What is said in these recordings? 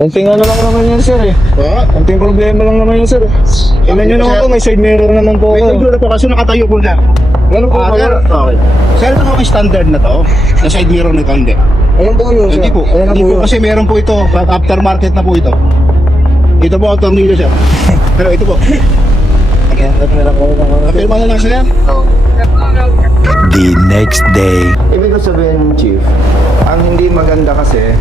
Kunting ano lang naman yan, sir eh. Ha? Kunting problema lang naman yan, sir. Tingnan nyo naman po, may side mirror naman po May ako. siguro po kasi nakatayo po na. Ano po ba? Sir, okay. Sir, ito po ang standard na to. Na side mirror nito, hindi. Ayan po yun, sir. Hindi po. Ayan na Hindi po po yun. kasi meron po ito. Aftermarket na po ito. Ito po ang tornillo, sir. Pero ito po. Ayan, meron po ng mga... Napirma na lang, sir. The next day. Ibig ko sabihin, Chief, ang hindi maganda kasi,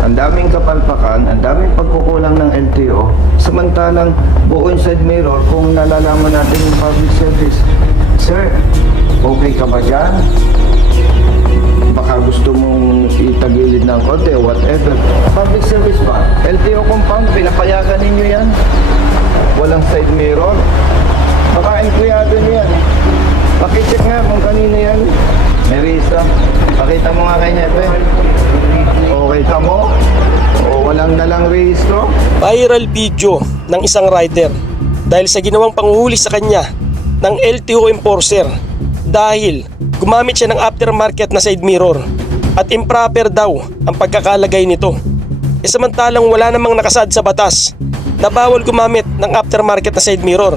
ang daming kapalpakan, ang daming pagkukulang ng LTO, samantalang buo yung side mirror kung nalalaman natin yung public service. Sir, okay ka ba dyan? Baka gusto mong itagilid ng konti o whatever. Public service ba? LTO compound, pinapayagan ninyo yan? Walang side mirror? Baka empleyado niyo yan. Pakicheck nga kung kanino yan. Merisa, pakita mo nga kay Nepe. Okay ka mo? O walang nalang rehistro? Viral video ng isang rider dahil sa ginawang panghuhuli sa kanya ng LTO enforcer dahil gumamit siya ng aftermarket na side mirror at improper daw ang pagkakalagay nito. E samantalang wala namang nakasad sa batas na bawal gumamit ng aftermarket na side mirror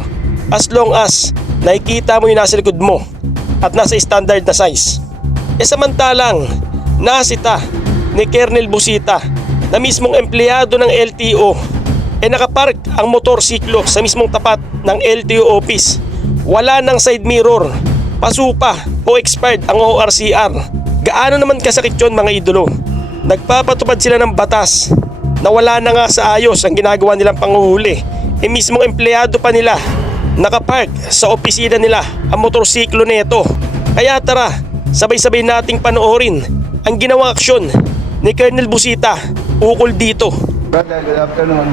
as long as nakikita mo yung nasa likod mo at nasa standard na size. E samantalang nasita ni Colonel Busita na mismong empleyado ng LTO nakapark ang motorsiklo sa mismong tapat ng LTO office. Wala ng side mirror, pasupa o expired ang ORCR. Gaano naman kasakit yun, mga idolo? Nagpapatupad sila ng batas na wala na nga sa ayos ang ginagawa nilang panguhuli. Mismong empleyado pa nila nakapark sa opisina nila ang motorsiklo nito. Kaya tara, sabay-sabay nating panoorin ang ginawang aksyon ni Colonel Busita ukol dito. Brother, good afternoon.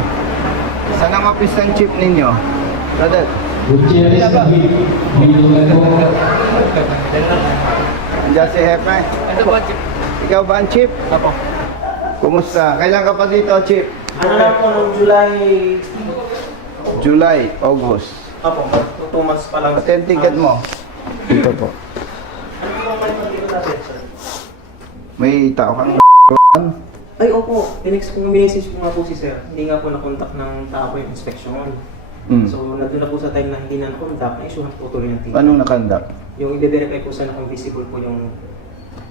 Saan ang office ng chief ninyo? Brother? Andiyan si Hepe. Ikaw ba ang chief? Apo. Kumusta? Kailan ka pa dito, chief? Ano lang po nung July... July, August. Apo, 2 months pa lang. Pati ang ticket mo? Dito po. Ano po ang dito natin, sir? May tao kang Ay, opo. Message ko nga po si sir. Hindi nga po nakontak ng tao yung inspection. So, nandun na po sa time na hindi na nakontak, na-issuehan po tuloy ng ticket. Anong nakandak? Yung i-verify po sana kung visible po yung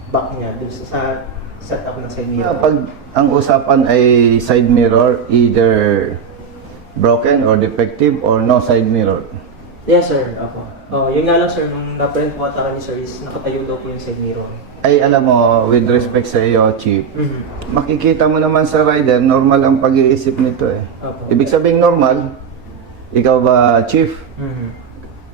back niya dun sa setup ng side mirror. Pag ang usapan ay side mirror, either broken or defective or no side mirror. Yes, sir. Apo. Oh, yun nga lang, sir. Nung na-print po ata ni sir is nakatayo daw po yung side mirror. Ay alam mo, with respect sa iyo, Chief, Mhm. makikita mo naman sa rider, normal ang pag-iisip nito eh. Opo. Ibig sabihin normal, ikaw ba, Chief, Mhm.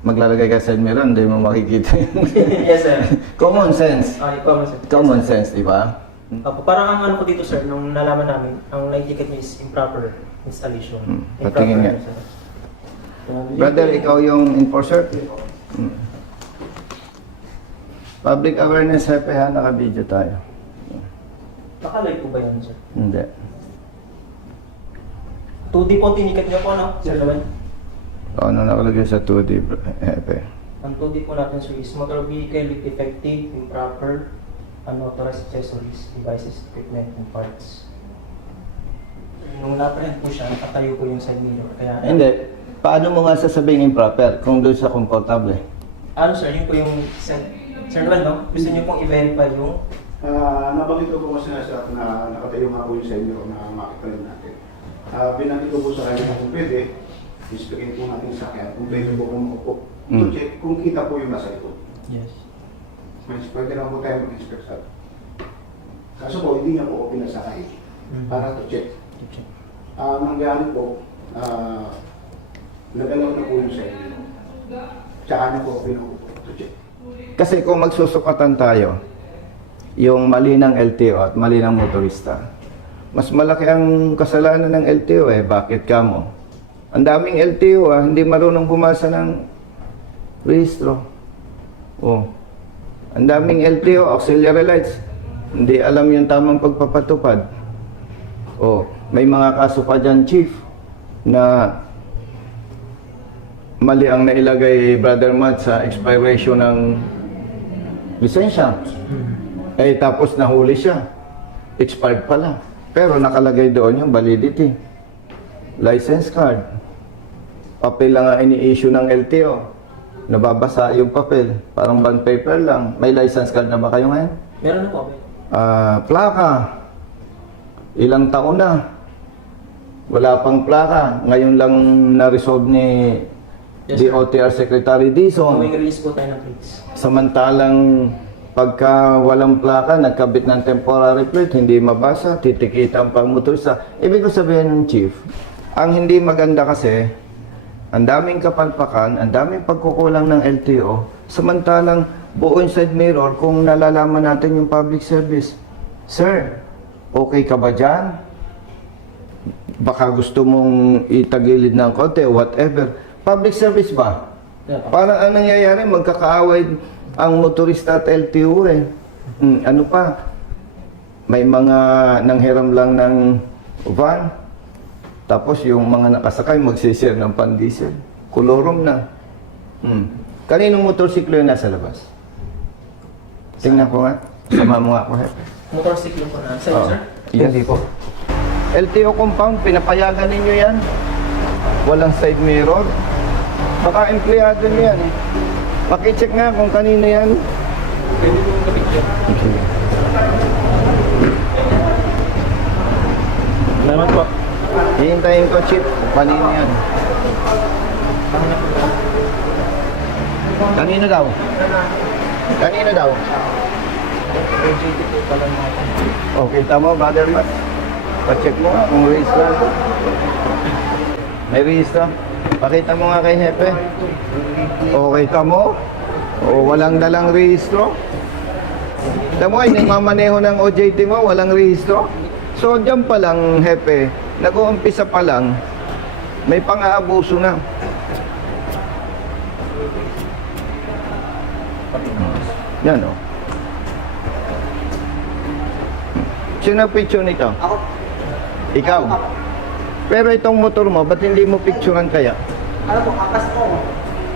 maglalagay ka sa side mirror, hindi mo makikita yun. Yes, sir. Common sense. Ah, ikaw, sir. Common sense, di ba? Opo, parang ang ano ko dito, sir, nung nalaman namin, ang nai-ticket niya is improper installation. patingin nga. Improper, sir. Brother, ikaw yung enforcer? Public awareness, Hepe ha, naka-video tayo. Nakalive po ba yan, sir? Hindi. 2D po ang tinikat niyo po, ano, sir Laman? Ano nakalagay sa 2D, Hepe? Ang 2D po natin, sir, is motor vehicle with defective, improper, unauthorized accessories, devices, equipment, and parts. Nung na-print po siya, nakatayo po yung side mirror. Kaya, Hindi. Paano mo nga sasabing improper kung doon sa komportable? ano, sir, yun po yung Sir Laman, no? Gusto niyo pong i-verify yung Nabanggit ko po kasi na nakatayo nga po yung sa inyo na makita rin natin. Binanggit ko po sa kanya kung pwede, inspectin po natin sa kanya kung pwede po kung maupo. To check kung kita po yung nasa likod. Yes. Mas pwede lang po tayo mag-inspect sa. Kaso po, hindi nga po ako pinasakay para to check. Nangyari po, nagalaw na po yung sa inyo. Tsaka niyo po pinuupo to check. Kasi kung magsusukatan tayo, yung mali ng LTO at mali ng motorista, mas malaki ang kasalanan ng LTO eh. Bakit ka mo? Ang daming LTO hindi marunong bumasa ng rehistro. Oh. Ang daming LTO, auxiliary lights, hindi alam yung tamang pagpapatupad. Oh, may mga kaso pa dyan, Chief, na mali ang nailagay Brother Matt sa expiration ng lisensya. Eh tapos nahuli siya. Expired pala. Pero nakalagay doon yung validity. License card. Papel lang ang ini-issue ng LTO. Nababasa yung papel. Parang bond paper lang. May license card na ba kayo ngayon? Meron na po. Plaka. Ilang taon na. Wala pang plaka. Ngayon lang na-resolve ni Yes, sir. DOTR Secretary Dizon. May release po tayo ng plates. Samantalang pagka walang plaka, nagkabit ng temporary plate, hindi mabasa, titikitan pang motorista. Ibig ko sabihin, Chief, ang hindi maganda kasi, ang daming kapalpakan, ang daming pagkukulang ng LTO, samantalang buo yung side mirror kung nalalaman natin yung public service. Sir, okay ka ba dyan? Baka gusto mong itagilid ng konti, whatever. Public service ba? Yeah. Parang ang nangyayari, magkakaaway ang motorista at LTO eh. Ano pa? May mga nanghiram lang ng van. Tapos yung mga nakasakay magsisir ng pan-diesel. Kolorom na. Kaninong motorsiklo yung nasa labas? Tingnan ko nga. Sama mo nga ako. Motorcycle po na. Sa'yo, Oo. sir? Yan po. LTO compound, pinapayagan ninyo yan. Walang side mirror. Baka empleyado niyo yan eh. Pakicheck nga kung kanino yan. Pwede po yung kapityo. Salamat po. Hihintayin ko, Chip. Kanino yan? Kanino daw? Kanino daw? LGT po pala natin. Okay, tama, Brother Matt. Pa-check mo nga kung register. May register. Pakita mo nga kay Hepe. Okay ka mo? O walang dalang rehistro? Tama mo, nagmamaneho ng OJT mo, walang rehistro? So, dyan pa lang, Hepe, nag-uumpisa pa lang, may pang-aabuso na. Yan, o. Sino picture nito? Ako, Ikaw. Pero itong motor mo, ba't hindi mo picturean kaya? ano po, akas po.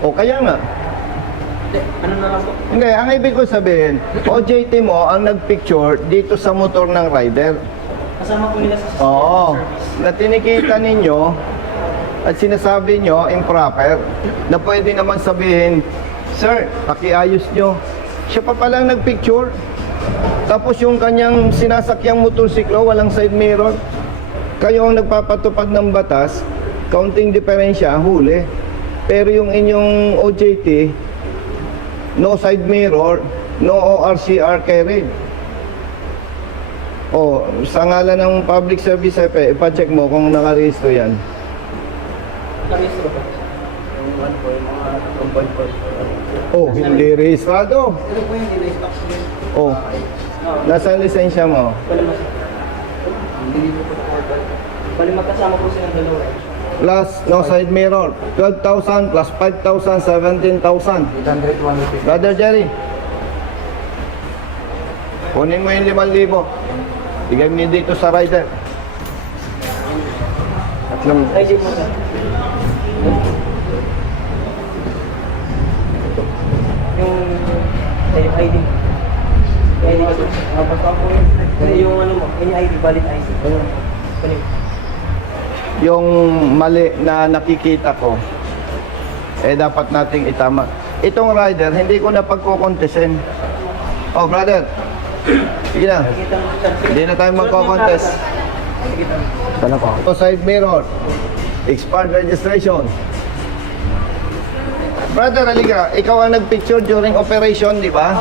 O kaya nga. Hindi, ano na lang po. Hindi, ang ibig ko sabihin, OJT mo ang nagpicture dito sa motor ng rider. Kasama po nila sa Oo. service. Na tinikita ninyo at sinasabi nyo improper na pwede naman sabihin, Sir, pakiayos nyo. Siya pa palang nagpicture. Tapos yung kanyang sinasakyang motorsiklo, walang side mirror. Kayo ang nagpapatupad ng batas, counting diferensya, huli. Pero yung inyong OJT, no side mirror, no ORCR carried. O, sa ngalan ng public service, ipacheck mo kung nakarehistro yan. Karistro po. Yung 1 po, yung mga 1.4. Oh, hindi rehistrado. Ito po yung nila-stock niya. Oh, nasa lisensya mo. Bali mas... Hindi po po sa order. Bali magkasama po silang dalawa. Plus, no side mirror. 12,000 plus 5,000, 17,000. 800, 150. Brother Jerry, kunin mo yung 5,000. Bigay mo dito sa rider. Tatlong... ID mo sir. Yung ID. Yung ID kasi. Basta po yun. Kasi yung ano mo, yung ID, valid ID. Ano? Yung mali na nakikita ko, dapat nating itama. Itong rider, hindi ko na pagkukontesin. Oh, brother. Sige na. Kita mo sir. Hindi na tayo magko-contest. Sige na. Sana po. Ito side mirror. Expired registration. Brother, halika. Ikaw ang nagpicture during operation, di ba?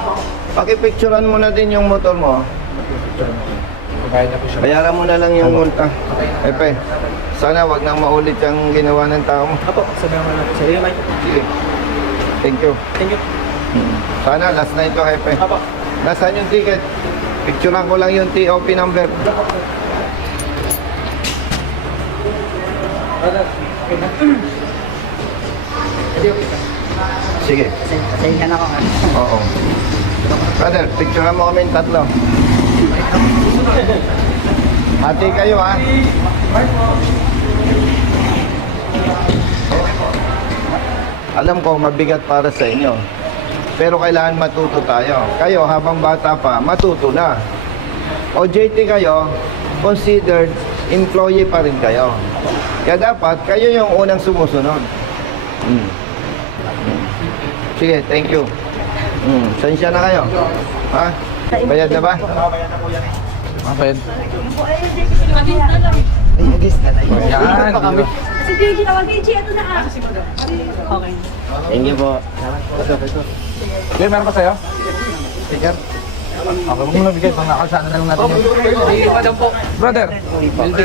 Pakipicturean mo na din yung motor mo. Bayaran mo na lang yung multa. Epe, sana wag nang maulit yung ginawa ng tao mo. Apo, sabihan ko na. Sige, Mike. Sige. Thank you. Thank you. Sana last na ito, Epe. Apo. Nasaan yung ticket? Picturean ko lang yung TOP number. Brother, okay na. Hindi, okay ka. Sige. Pasensya na ako nga. Oo. Brother, picturean mo kami yung tatlo. Hati kayo, ha? Alam ko, mabigat para sa inyo. Pero kailangan matuto tayo. Kayo, habang bata pa, matuto na. OJT kayo, considered employee pa rin kayo. Kaya dapat kayo yung unang sumusunod. Sige, thank you. Sensya na kayo. Ha? Bayad na ba? Mapayad. Yan. Si JG naman, JG, ito na ah. Okay. Thank you po. Okay, meron pa sa'yo? Sige. Okay, huwag mo nabigay. Pangkakalsaan na lang natin yun. Brother,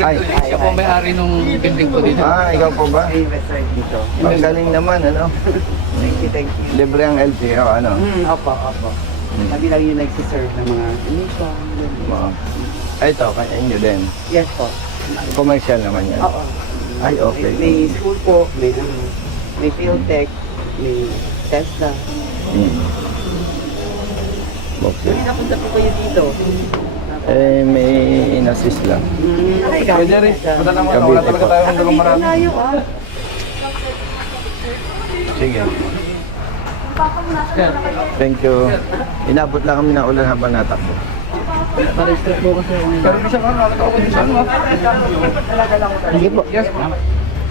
Ay. Siya po may-ari nung building po dito. Ikaw po ba? Ang galing naman, ano? Thank you. Libre ang LTO, ano? Opo. Kami lang yung nagsiserve ng mga uniform. Ito, kanya nyo din. Yes po. Commercial naman yan. Oo. Ay, okay. May school po, may field tech, may Tesla. Okay. Napunta po kayo dito. May in-assist lang. Kaya Jerry, madala mo na. Wala Cavite talaga po. tayo ng dalawang marami. Sige. Thank you. Inabot lang kami ng ulan habang natakbo. Pero di siya ka, nakakakondisyon mo. Sige po. Yes, ma'am.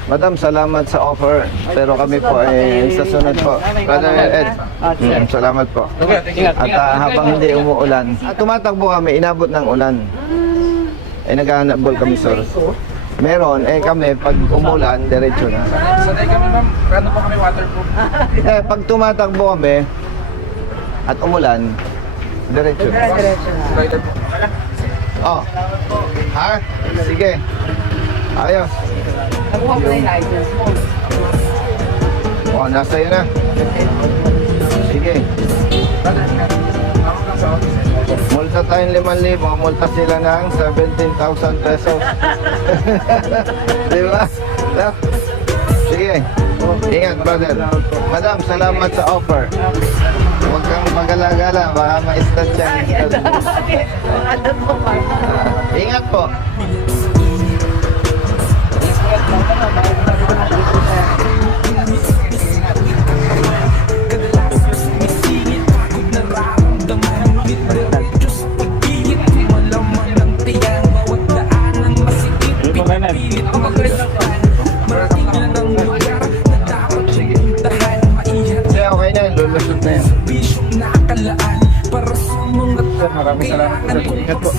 Madam, salamat sa offer. Pero kami po ay sa sunod po. Brother Ed, salamat po. Okay, At habang hindi umuulan, tumatakbo kami, inabot ng ulan. Naghahanap ball kami, sir. Meron, kami, pag umulan, diretso na. Sanay kami, ma'am. Ano po kami waterproof? Pag tumatakbo kami, at umulan, diretso na. Slided po. Oh. Ha? Sige. Ayos. Nakuha mo na yung license mo. Nasa iyo na. Sige. Multa tayong 5,000, multa sila ng 17,000 pesos. Di ba? Sige. Ingat, brother. Madam, salamat sa offer. Huwag kang magala-gala, baka ma-stat yan. Ingat po. Okay na, lulusot na yan. Sir, maraming salamat. Ingat po.